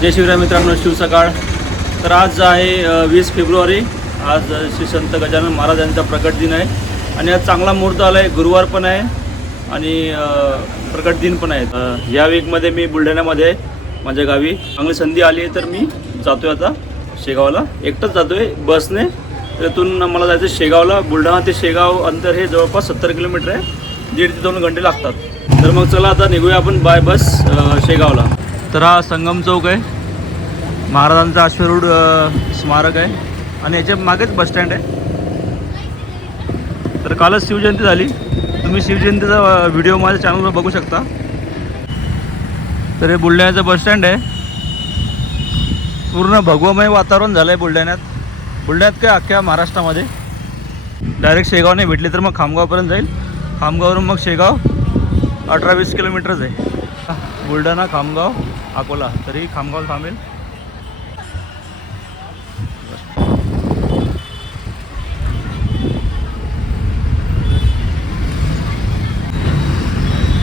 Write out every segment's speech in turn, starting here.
जय शिवराय मित्रांनो शिवसकाळ तर आज आहे वीस फेब्रुवारी. आज श्री संत गजानन महाराज यांचा प्रकट दिन आहे. आणि आज चांगला मुहूर्त आला आहे गुरुवार पण आहे आणि प्रकट दिन पण आहे. या वीकमध्ये मी बुलढाण्यामध्ये आहे, माझ्या गावी चांगली संधी आली आहे तर मी जातो आहे आता शेगावला. एकटाच जातो आहे बसने. तर इथून मला जायचं आहे शेगावला. बुलढाणा ते शेगाव अंतर हे जवळपास सत्तर किलोमीटर आहे. दीड ते दोन घंटे लागतात. तर मग चला आता निघूया आपण बाय बस शेगावला. तर हा संगम चौक आहे. महाराजांचा अश्वरूढ स्मारक आहे. आणि याच्या मागेच बसस्टँड आहे. तर कालच शिवजयंती झाली. तुम्ही शिवजयंतीचा व्हिडिओ माझ्या चॅनलवर बघू शकता. तर हे बुलढाण्याचं बसस्टँड आहे. पूर्ण भगवमय वातावरण झालं आहे बुलढाण्यात. बुलढाण्यात काय अख्ख्या महाराष्ट्रामध्ये? डायरेक्ट शेगाव नाही भेटली तर मग खामगावपर्यंत जाईल. खामगाववरून मग शेगाव अठरा वीस किलोमीटरच आहे. बुलढाणा खामगाव. अकोला. तरी खामगाव थांबेल.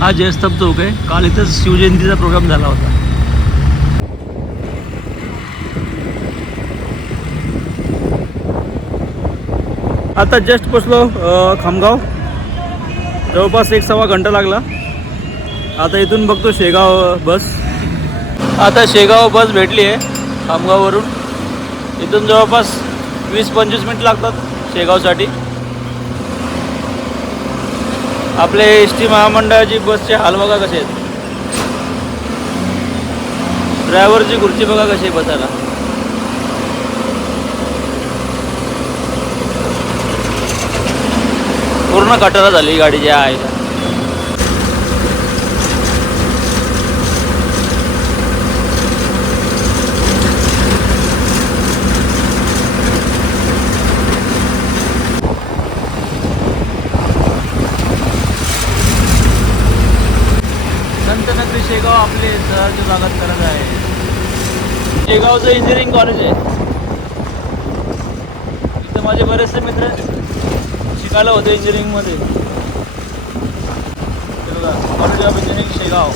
हा जयस्तभ चौक हो आहे काल इथंच शिवजयंतीचा प्रोग्राम झाला होता. आता जस्ट पोचलो खामगाव. जवळपास एक सव्वा घंटा लागला. आता इथून बघतो शेगाव बस. आता शेगाव बस भेटली आहे खामगाववरून. इथून जवळपास वीस पंचवीस मिनिट लागतात शेगावसाठी. आपले एस टी महामंडळाची बसचे हाल बघा कसे आहेत. ड्रायव्हरची खुर्ची बघा कशी आहे बसायला. पूर्ण कटारा झाली गाडी जी आहे संतनगरी शेगाव आपले भागात करत आहे. शेगावचं इंजिनिअरिंग कॉलेज आहे. इथं माझे बरेचसे मित्र शिकायला होते इंजिनिअरिंगमध्ये कॉलेज ऑफ इंजिनिअरिंग शेगाव.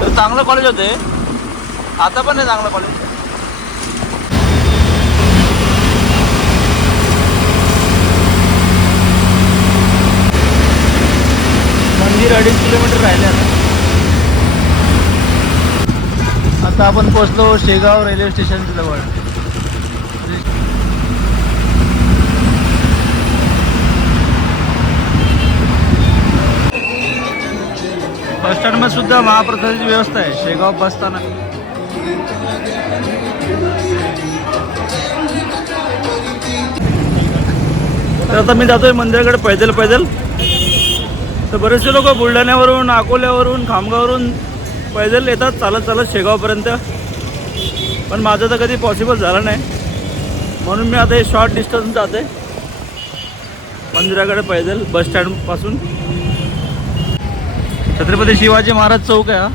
तर चांगलं कॉलेज होते. आता पण आहे चांगलं कॉलेज मंदिर अडीच किलोमीटर राहिले आता. आता आपण पोहोचलो शेगाव रेल्वे स्टेशन जवळ. बस स्टँडमध्ये सुद्धा महाप्रसादाची व्यवस्था आहे. शेगाव बसताना तर आता मी जातोय मंदिराकडे पैदल पैदल. तर बरेचसे लोक बुलढाण्यावरून अकोल्यावरून खामगावरून पैदल येतात चालत चालत शेगावपर्यंत. पण माझं तर कधी पॉसिबल झालं नाही. म्हणून मी आता हे शॉर्ट डिस्टन्स जाते. मंदिराकडे पैदल बस स्टँडपासून छत्रपती शिवाजी महाराज चौक आहे हा.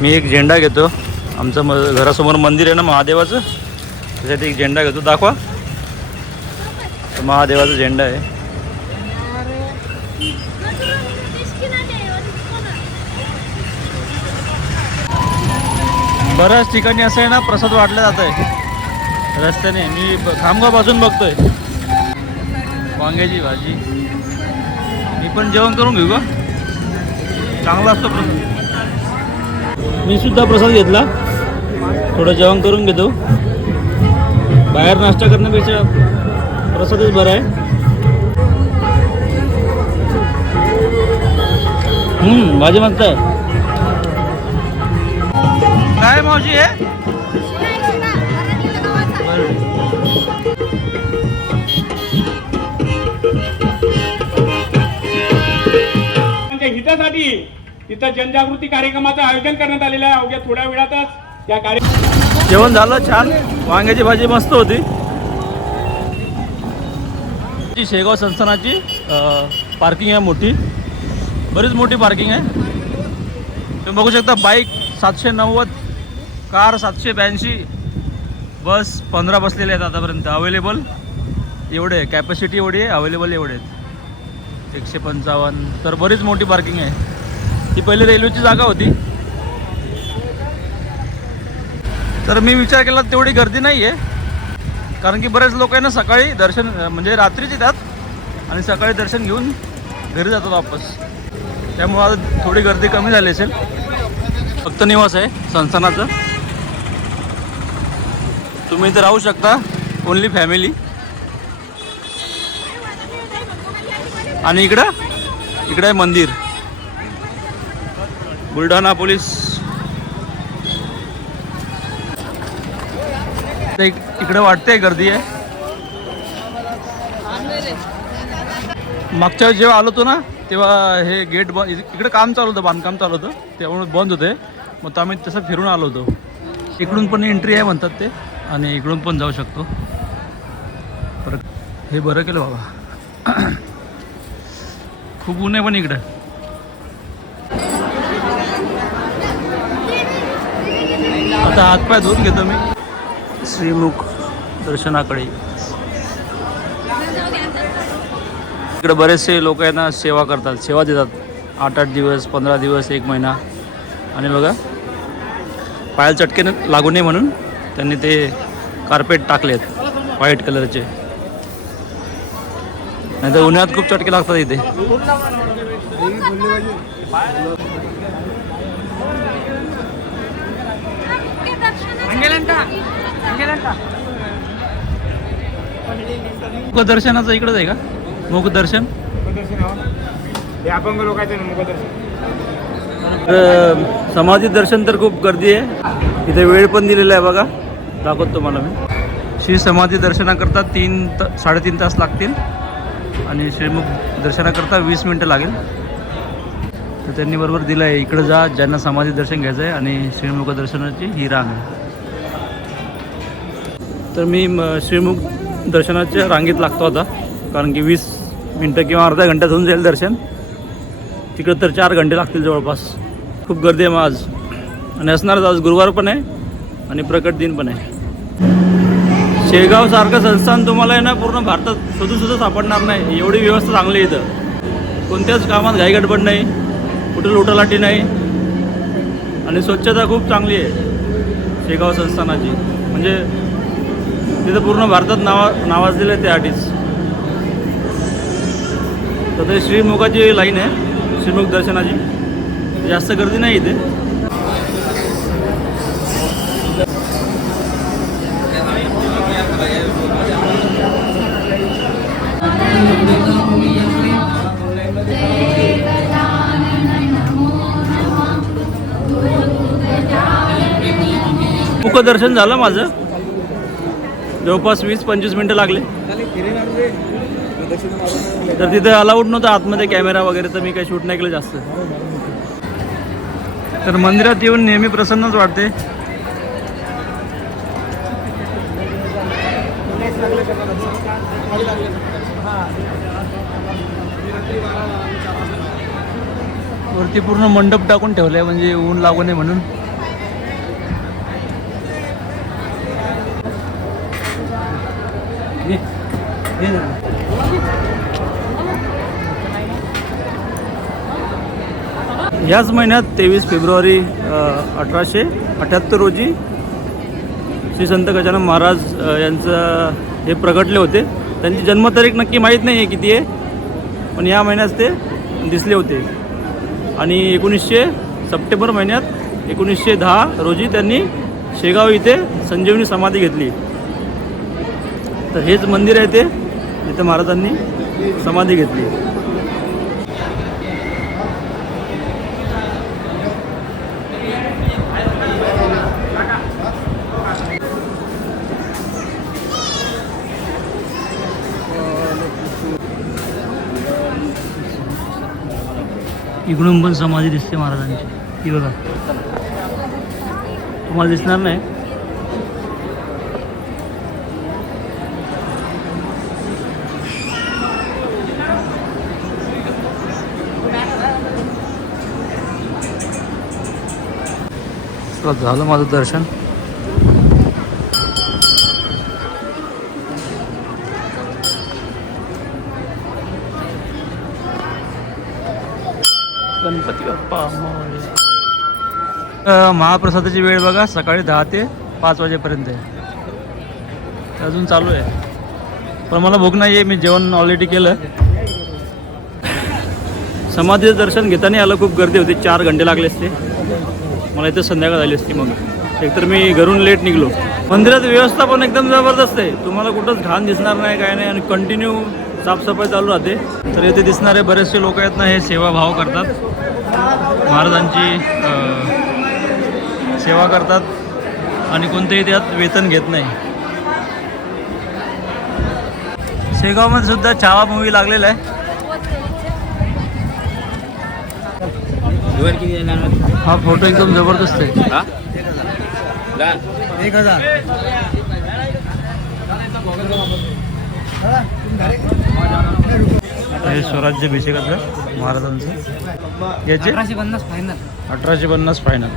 मी एक झेंडा घेतो. आमचं म घरासमोर मंदिर आहे ना महादेवाचं. त्याच्यात एक झेंडा घेतो. दाखवा. महादेवाचा झेंडा आहे. बऱ्याच ठिकाणी असं आहे ना प्रसाद वाटला जात आहे रस्त्याने. मी खामगाव बाजून बघतोय. वांग्याची भाजी. मी पण जेवण करून घेऊ का? चांगला असतो प्रसाद. मी सुद्धा प्रसाद घेतला. थोडं जेवण करून घेतो. बाहेर नाश्ता करण्यापेक्षा प्रसादच बरा आहे. हम्म भाजी मस्त आहे. काय मावशी आहे त्यांच्या हितासाठी तिथं जनजागृती कार्यक्रमाचं आयोजन करण्यात आलेलं आहे. अवघ्या थोड्या वेळातच या कार्य जेवण झालं छान. वांग्याची भाजी मस्त होती. जी शेगाव संस्थानाची पार्किंग आहे मोठी. बरीच मोठी पार्किंग आहे. तुम्ही बघू शकता बाईक सातशे नव्वद कार सातशे ब्याऐंशी बस पंधरा बसलेले आहेत आतापर्यंत. अवेलेबल एवढे आहे कॅपॅसिटी एवढी आहे अवेलेबल एवढे आहेत. एकशे पंचावन्न. तर बरीच मोठी पार्किंग आहे. ती पहिले रेल्वेची जागा होती. तर मी विचार केला तेवढी गर्दी नाही आहे कारण की बरेच लोक आहे ना सकाळी दर्शन म्हणजे रात्रीच येतात. आणि सकाळी दर्शन घेऊन घरी जातात वापस. त्यामुळं आता थोडी गर्दी कमी झाली असेल. फक्त निवास आहे संस्थानाचं तुम्ही इथं राहू शकता ओनली फॅमिली आणि इकडं? इकडं आहे मंदिर. बुलढाणा पोलीस. तर इकडे वाटते गर्दी आहे. मागच्या वेळेस जेव्हा आलो होतो ना तेव्हा हे गेट बंद इकडे काम चालू होतं बांधकाम चालू होतं. त्यामुळे बंद होते. मग तर आम्ही तसं फिरून आलो होतो. इकडून पण एंट्री आहे म्हणतात ते. आणि इकडून पण जाऊ शकतो. पर हे बरं केलं बाबा. खूप ऊन आहे पण इकडं. आता हातपाय धुवून घेतो मी. श्रीमुख दर्शनाकडे. इकडे बरेचसे लोक आहे ना सेवा करतात सेवा देतात. आठ आठ दिवस पंधरा दिवस एक महिना. आणि बघा पायाला चटके लागू नये म्हणून त्यांनी ते कार्पेट टाकलेत व्हाईट कलरचे नाही तर उन्हाळ्यात खूप चटके लागतात इथे. दर्शनाचं इकडंच आहे का? मुख दर्शन हे. अपंग लोकांचं मुखदर्शन. तर समाधी दर्शन तर खूप गर्दी आहे. इथे वेळ पण दिलेला आहे बघा. दाखवतो तुम्हाला मी. श्री समाधी दर्शनाकरता तीन त साडेतीन तास लागतील. आणि श्रीमुख दर्शनाकरता वीस मिनटं लागेल. तर त्यांनी बरोबर दिलं आहे इकडं जा ज्यांना समाधी दर्शन घ्यायचं आहे आणि श्रीमुख दर्शनाची ही रांग आहे. तर मी म, श्रीमुख दर्शनाच्या रांगेत लागतो आता. कारण की वीस मिनटं किंवा अर्धा घंट्यात होऊन जाईल दर्शन. तिकडं तर चार घंटे लागतील जवळपास. खूप गर्दी आहे मग आज. आणि असणारच आज गुरुवार पण आहे आणि प्रकट दिन पण आहे. शेगावसारखं संस्थान तुम्हाला आहे ना पूर्ण भारतात शोधून सुद्धा सापडणार नाही. एवढी व्यवस्था चांगली आहे इथं. कोणत्याच कामात घाईगडबड नाही. कुठे लोटालाटी नाही. आणि स्वच्छता खूप चांगली आहे शेगाव संस्थानाची. म्हणजे तिथं पूर्ण भारतात नावा नावाजलेलं आहे त्यासाठीच तर ते श्रीमुखाची लाईन आहे श्रीमुख दर्शनाची. जास्त गर्दी नाही इथे. मुखदर्शन झालं माझं. जवळपास वीस पंचवीस मिनटं लागले. तर तिथे अलाउड नव्हतं आतमध्ये कॅमेरा वगैरे तर मी काही शूट नाही केलं जास्त. तर मंदिरात येऊन नेहमी प्रसन्नच वाटते. वरती पूर्ण मंडप टाकून ठेवलाय म्हणजे ऊन लागू नये म्हणून. याच महिन्यात तेवीस फेब्रुवारी अठराशे अठ्याहत्तर रोजी श्री संत गजानन महाराज यांचं हे प्रगटले होते. त्यांची जन्मतारीख नक्की माहीत नाही आहे किती आहे पण या महिन्यात ते दिसले होते. आणि एकोणीसशे सप्टेंबर महिन्यात एकोणीसशे दहा रोजी त्यांनी शेगाव इथे संजीवनी समाधी घेतली. तर हेच मंदिर आहे ते जिथं महाराजांनी समाधी घेतली. इकडून पण समाधी दिसते महाराजांची. ही बघा. तुम्हाला दिसणार नाही. झालं माझं दर्शन. गणपती बाप्पा महाप्रसादाची वेळ बघा सकाळी दहा ते पाच वाजेपर्यंत आहे. अजून चालू आहे. पण मला भूक नाही आहे मी जेवण ऑलरेडी केलं. समाधीचं दर्शन घेताना आलं खूप गर्दी होती चार घंटे लागले असते. मला इथं संध्याकाळ झाली असती मग. एकतर मी घरून लेट निघलो. मंदिरात व्यवस्था पण एकदम जबरदस्त आहे. तुम्हाला कुठंच घाण दिसणार नाही काय नाही आणि कंटिन्यू साफसफाई चालू राहते. तर इथे दिसणारे बरेचसे लोक आहेत ना हे सेवाभाव करतात. महाराजांची सेवा करतात आणि कोणतेही त्यात वेतन घेत नाही. शेगावमध्ये सुद्धा छावा मूवी लागलेला आहे. हा फोटो एकदम जबरदस्त आहे. एक हजार. हे स्वराज्य अभिषेकाचं महाराजांचं. याचे? अकराशे पन्नास फायनल अठराशे पन्नास फायनल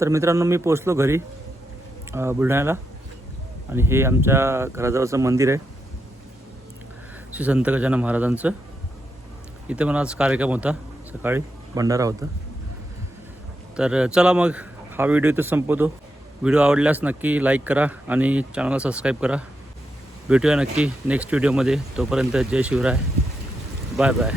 तर मित्रांनो मी पोचलो घरी बुलढाण्याला. आणि हे आमच्या घराजवळचं मंदिर आहे. श्री संत गजानन महाराजांचं. इथे मला आज कार्यक्रम होता सकाळी भंडारा होता. तर चला मग हा व्हिडिओ इथे संपवतो. व्हिडिओ आवडल्यास नक्की लाईक करा आणि चॅनलला सबस्क्राईब करा. भेटूया नक्की नेक्स्ट व्हिडिओमध्ये. तोपर्यंत जय शिवराय. Bye bye.